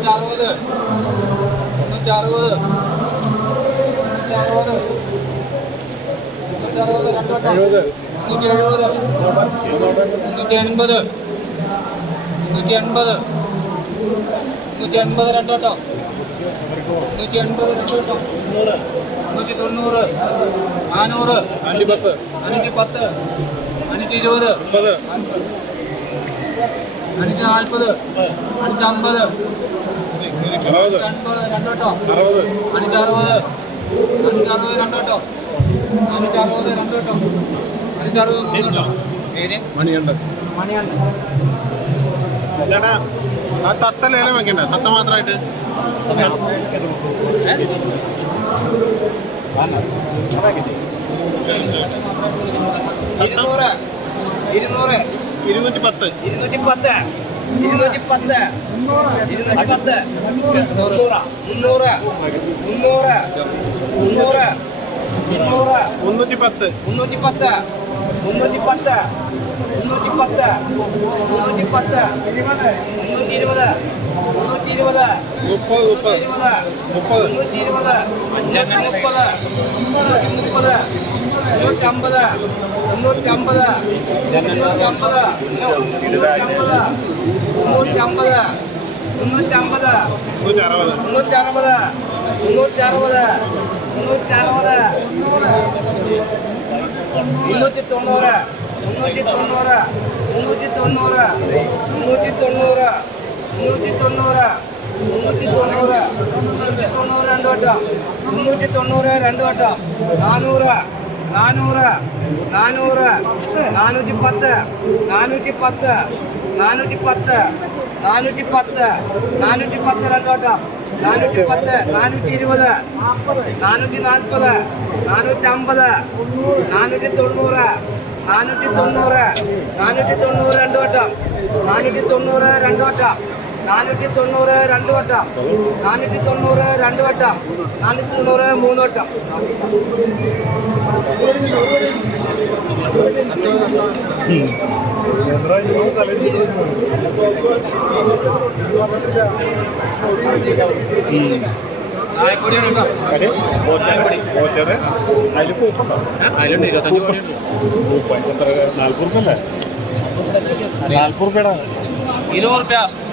മുന്നൂറ്റി അറുപത് മുന്നൂറ്റി അറുപത് രണ്ട് വട്ടം. മുന്നൂറ്റി എഴുപത്. മുന്നൂറ്റി എൺപത് മുന്നൂറ്റി എൺപത് മുന്നൂറ്റി എൺപത് രണ്ട് വട്ടം. മുന്നൂറ്റി എൺപത് രണ്ട് വട്ടം. മുന്നൂറ്റി തൊണ്ണൂറ് നാനൂറ്. നാനൂറ്റി പത്ത് അഞ്ഞൂറ്റി പത്ത് അഞ്ഞൂറ്റി ഇരുപത് അഞ്ഞൂറ്റി നാൽപ്പത് അഞ്ഞൂറ്റി അമ്പത് അറുപത്. അറുപത്. അഞ്ഞൂറ്റി അറുപത്. അഞ്ഞൂറ്റി അറുപത്. രണ്ട് വട്ടം അഞ്ഞൂറ്റി അറുപത്. രണ്ട് വട്ടം അഞ്ഞൂറ്റി അറുപത്. മൂന്ന് വട്ടം പേര്? മണിയുണ്ട് മണിയാണ് ചേട്ടാ ആ തത്ത ലേലം വെക്കണ്ട. തത്ത മാത്രമായിട്ട്. ഇരുന്നൂറ്. ഇരുന്നൂറ്. ഇരുന്നൂറ്റി പത്ത്. ഇരുന്നൂറ്റി പത്ത്. ഇരുന്നൂറ്റി പത്ത് ഇരുന്നൂറ്റി പത്ത് മുന്നൂറ് മുന്നൂറ് മുന്നൂറ് മുന്നൂറ് മുന്നൂറ് മുന്നൂറ്റി പത്ത് മുന്നൂറ്റി പത്ത് മുന്നൂറ്റി പത്ത് മുന്നൂറ്റി പത്ത് മുന്നൂറ്റി പത്ത് ഇരുപത് മുന്നൂറ്റി ഇരുപത് മുന്നൂറ്റി ഇരുപത് മുപ്പത് മുപ്പത് ഇരുപത് മുപ്പത് മുന്നൂറ്റി ഇരുപത് അഞ്ഞൂറ്റി മുപ്പത് മുന്നൂറ്റി മുപ്പത് മുന്നൂറ്റി അമ്പത് മുന്നൂറ്റി അമ്പത് മുന്നൂറ്റി അമ്പത് മുന്നൂറ്റി അമ്പത് ಮುನ್ನೂற்றி ஐம்பது முந்நூற்றி ஐம்பது முந்நூற்றி அறுபது முந்நூற்றி அறுபது முந்நூற்றி அறுபது முந்நூற்றி அறுபது முந்நூற்றி தொண்ணூறு முந்நூற்றி தொண்ணூறு முந்நூற்றி தொண்ணூறு முந்நூற்றி தொண்ணூறு முந்நூற்றி தொண்ணூறு முந்நூற்றி தொண்ணூறு முந்நூற்றி தொண்ணூறு ரெண்டு வட்டம் முந்நூற்றி தொண்ணூறு ரெண்டு வட்டம் நானூறு நானூறு நானூறு நானூற்றி பத்து நானூற்றி பத்து നാനൂറ്റി പത്ത് നാനൂറ്റി പത്ത് നാനൂറ്റി പത്ത് രണ്ട് വട്ടം നാനൂറ്റി പത്ത് നാനൂറ്റി ഇരുപത് നാനൂറ്റി നാൽപ്പത് നാനൂറ്റി അമ്പത് നാനൂറ്റി തൊണ്ണൂറ് നാനൂറ്റി തൊണ്ണൂറ് നാനൂറ്റി തൊണ്ണൂറ് രണ്ടോട്ടം. നാനൂറ്റി തൊണ്ണൂറ് രണ്ട് വട്ടം നാനൂറ്റി തൊണ്ണൂറ് രണ്ട് വട്ടം നാനൂറ്റി തൊണ്ണൂറ് രണ്ട് വട്ടം നാനൂറ്റി തൊണ്ണൂറ് മൂന്ന് വട്ടം നാൽപ്പത് നാൽപ്പത് റുപ്യടാ ഇരുപത് രൂപ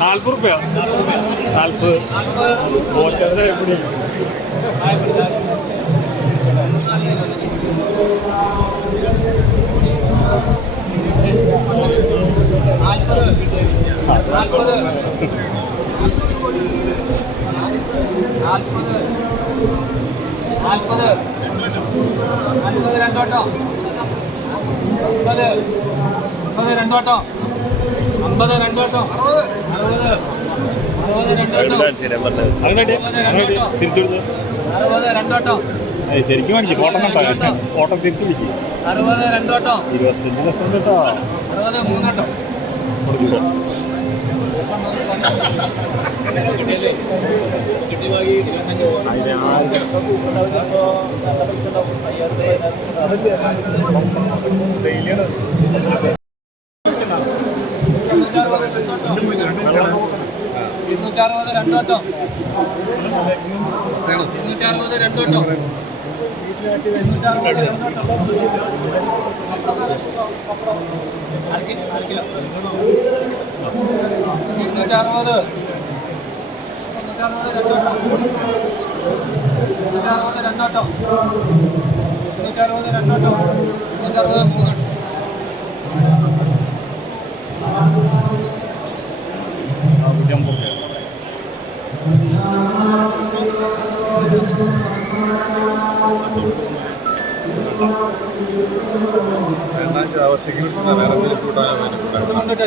നാൽപ്പത് റുപ്യ നാൽപ്പത് പോച്ചത് എവിടെ നാൽപ്പത് നാൽപ്പത് രണ്ടോട്ടോ അമ്പത് അമ്പത് രണ്ടോട്ടോ അമ്പത് രണ്ടോട്ടോ. ഏയ് ശരിക്കും കാണിച്ചു ഫോട്ടോ കണ്ടോ ഫോട്ടോ തിരിച്ചു വിളിക്കും. അറുപത് രണ്ടോട്ടോ. ഇരുപത്തഞ്ച് ലക്ഷം കേട്ടോ അറുപത് മൂന്നോട്ടോ. കൊടുക്കുക ഇരുന്നൂറ്ററുപത് ഇരുന്നൂറ്ററുപത് രണ്ടോട്ടോ ഇരുന്നൂറ്ററുപത് രണ്ടോട്ടോ ഇരുന്നൂറ്ററുപത് ഇരുന്നൂറ്ററുപത് ഇരുന്നൂറ്ററുപത് രണ്ടോട്ടോ ഇരുന്നൂറ്ററുപത് രണ്ടോട്ടോ ഇരുന്നൂറ്ററുപത് മൂന്നോട്ടോ നൂറ്റമ്പത് റുപ്യ കൊണ്ടിട്ട്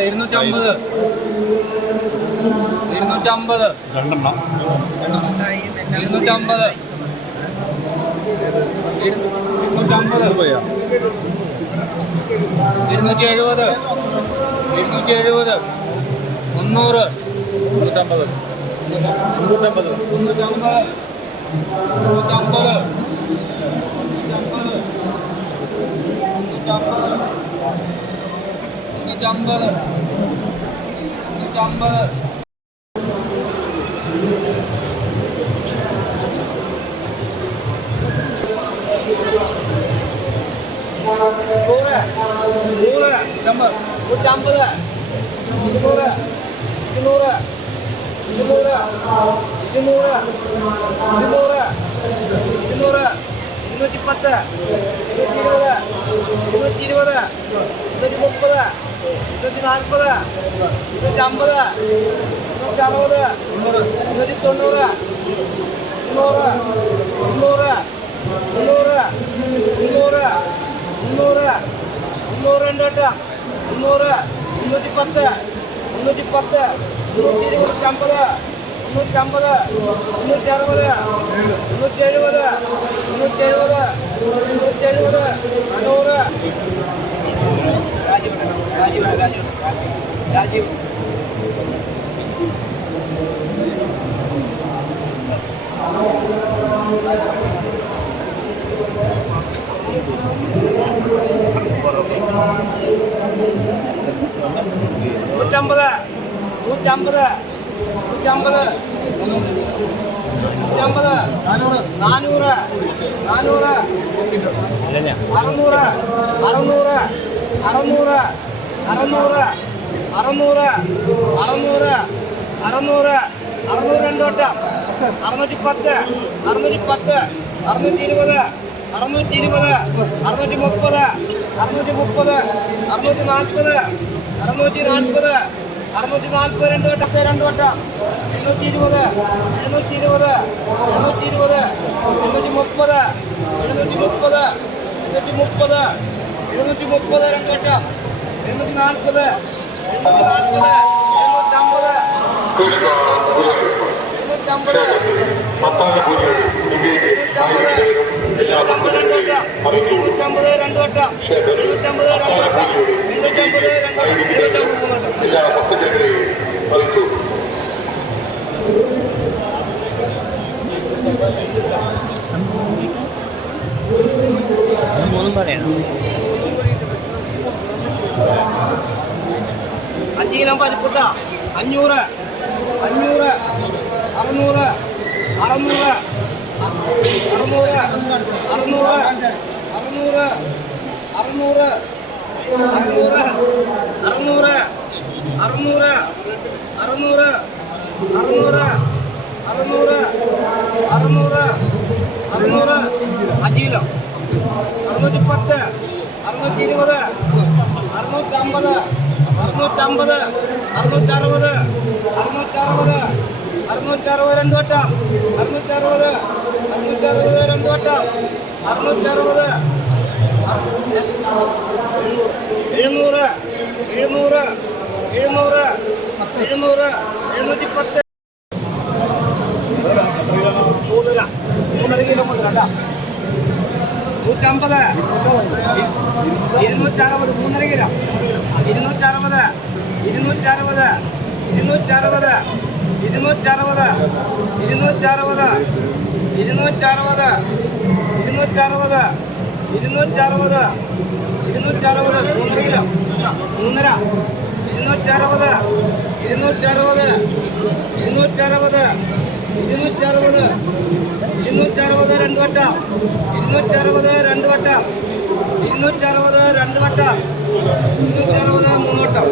ഇരുന്നൂറ്റമ്പത്. ഇരുന്നൂറ്റമ്പത്. രണ്ടെണ്ണം. ഇരുന്നൂറ്റമ്പത്. ഇരുന്നൂറ്റമ്പത്. ഇരുന്നൂറ്റി എഴുപത് ഇരുന്നൂറ്റി എഴുപത് മുന്നൂറ്. നൂറ്റമ്പത് മുന്നൂറ്റമ്പത്. മുന്നൂറ്റമ്പത്. മുന്നൂറ്റമ്പത്. മുന്നൂറ്റമ്പത് മുന്നൂറ്റമ്പത് നൂറ്റമ്പത് നൂറ് നൂറ് നൂറ്റമ്പത് ഇരുന്നൂറ് ഇരുന്നൂറ് ഇരുന്നൂറ് ഇരുന്നൂറ് ഇരുന്നൂറ് ഇരുന്നൂറ് ഇരുന്നൂറ്റി പത്ത് ഇരുന്നൂറ്റി ഇരുപത് ഇരുന്നൂറ്റി ഇരുപത് ഇരുന്നൂറ്റി മുപ്പത് ഇരുന്നൂറ്റി നാൽപ്പത് ഇരുന്നൂറ്റി അമ്പത് ഇരുന്നൂറ്റി അറുപത് ഇരുന്നൂറ്റി തൊണ്ണൂറ് മുന്നൂറ് മുന്നൂറ് മുന്നൂറ് മുന്നൂറ് മുന്നൂറ് മുന്നൂറ് രണ്ട് വട്ടം മുന്നൂറ് മുന്നൂറ്റി പത്ത് മുന്നൂറ്റി പത്ത് മുന്നൂറ്റി ಮುನ್ನೂற்றி ஐம்பது முந்நூற்றி அறுபது முந்நூற்றி எழுபது முந்நூற்றி எழுபது முந்நூற்றி எழுபது நூறு ராஜீவ் ராஜீவ் ராஜீவ் ராஜீவ் நூற்றம்பது நூற்றம்பது നൂറ്റമ്പത്. നൂറ്റമ്പത്. നാനൂറ്. നാനൂറ്. അറുന്നൂറ്. അറുന്നൂറ്. അറുന്നൂറ്. അറുന്നൂറ്. അറുന്നൂറ്. അറുന്നൂറ്. അറുന്നൂറ്. അറുന്നൂറ് രണ്ട് വട്ടം. അറുന്നൂറ്റി പത്ത് അറുന്നൂറ്റി പത്ത് അറുന്നൂറ്റി ഇരുപത് അറുന്നൂറ്റി ഇരുപത് അറുന്നൂറ്റി മുപ്പത് അറുന്നൂറ്റി മുപ്പത് അറുന്നൂറ്റി നാൽപ്പത് അറുന്നൂറ്റി നാൽപ്പത് അറുന്നൂറ്റി നാൽപ്പത് രണ്ട് വട്ടത്തെ രണ്ട് വട്ടം എണ്ണൂറ്റി ഇരുപത് എഴുന്നൂറ്റി ഇരുപത് എണ്ണൂറ്റി ഇരുപത് എഴുന്നൂറ്റി മുപ്പത് എഴുന്നൂറ്റി മുപ്പത് എഴുന്നൂറ്റി മുപ്പത് എഴുന്നൂറ്റി മുപ്പത് രണ്ട് വട്ടം എണ്ണൂറ്റി നാൽപ്പത് എണ്ണൂറ്റി നാൽപ്പത് എണ്ണൂറ്റമ്പത് நூற்றம்பது ரெண்டு வட்டம் நூற்றம்பது ரெண்டு வட்டம் இருநூற்றம்பது ரெண்டு வட்டம் இருநூற்றம்பது மூணு வட்டம் அஞ்சு கிலோ பதிப்புட்டா அஞ்சூறு அஞ்சூறு அறுநூறு அறுநூறு அறுநூறு அறுநூறு அறுநூறு அறுநூறு அறுநூறு அறுநூறு அறுநூறு அறுநூறு அறுநூறு அறுநூறு அறுநூறு அஜீலம் அறுநூற்றி பத்து அறுநூற்றி இருபது அறுநூற்றி ஐம்பது அறுநூற்றி ஐம்பது அறுநூற்றி அறுபது அறுநூற்றி அறுபது அறுநூற்றி அறுபது ரெண்டு வட்டம் அறுநூற்றி அறுபது அறுநூற்றி அறுபது ரெண்டு வட்டம் அறுநூற்றி அறுபது ಇನ್ನೂರ ಇನ್ನೂರ ಇನ್ನೂರ ಇನ್ನೂರ ಇನ್ನೂರ ಇಪ್ಪತ್ತೆ ಮೂರ ಮೂರಿಗೆ ನೂತಿ ಅಂಬದ ಇನ್ನೂತ್ತಿ ಅರವದ ಮೂರಿಗೆ ಇನ್ನೂತ್ತಿ ಅರವದ ಇನ್ನೂತ್ತಿ ಅರವದ ಇನ್ನೂತ್ತಿ ಅರವದ ಇನ್ನೂತ್ತಿ ಅರವದ ಇನ್ನೂತ್ತಿ ಅರವದ ಇನ್ನೂತ್ತಿ ಅರವದ ಇನ್ನೂತ್ತಿ ಅರವದ ഇരുന്നൂറ്ററുപത്. ഇരുന്നൂറ്ററുപത്. മൂന്നര കിലോ. മൂന്നര. ഇരുന്നൂറ്ററുപത്. ഇരുന്നൂറ്ററുപത്. ഇരുന്നൂറ്ററുപത്. ഇരുന്നൂറ്ററുപത്. ഇരുന്നൂറ്ററുപത് രണ്ട് വട്ടം. ഇരുന്നൂറ്ററുപത് രണ്ട് വട്ടം. ഇരുന്നൂറ്ററുപത് രണ്ട് വട്ടം. ഇരുന്നൂറ്ററുപത് മൂന്ന് വട്ടം.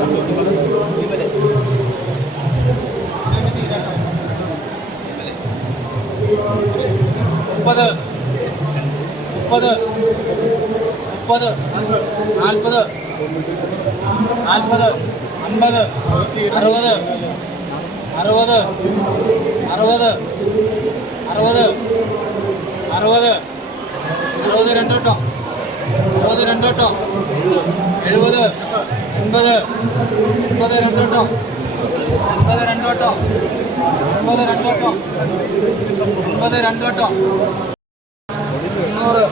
മുപ്പത്. മുപ്പത് നാൽപ്പത് നാൽപ്പത് അമ്പത് അറുപത് അറുപത് അറുപത് അറുപത് അറുപത് അറുപത് രണ്ട് കേട്ടോ അറുപത് രണ്ട് കേട്ടോ എഴുപത് എൺപത് എൺപത് രണ്ട് കേട്ടോ എൺപത് രണ്ട് കേട്ടോ എൺപത് രണ്ട് കേട്ടോ എൺപത് രണ്ട് കേട്ടോ മുന്നൂറ്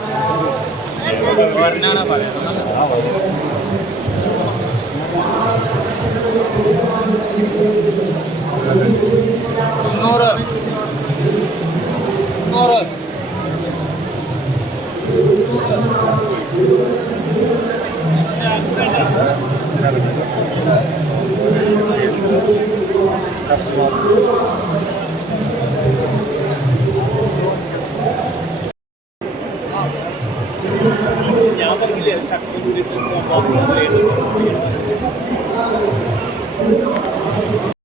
നൂറ് നൂറ്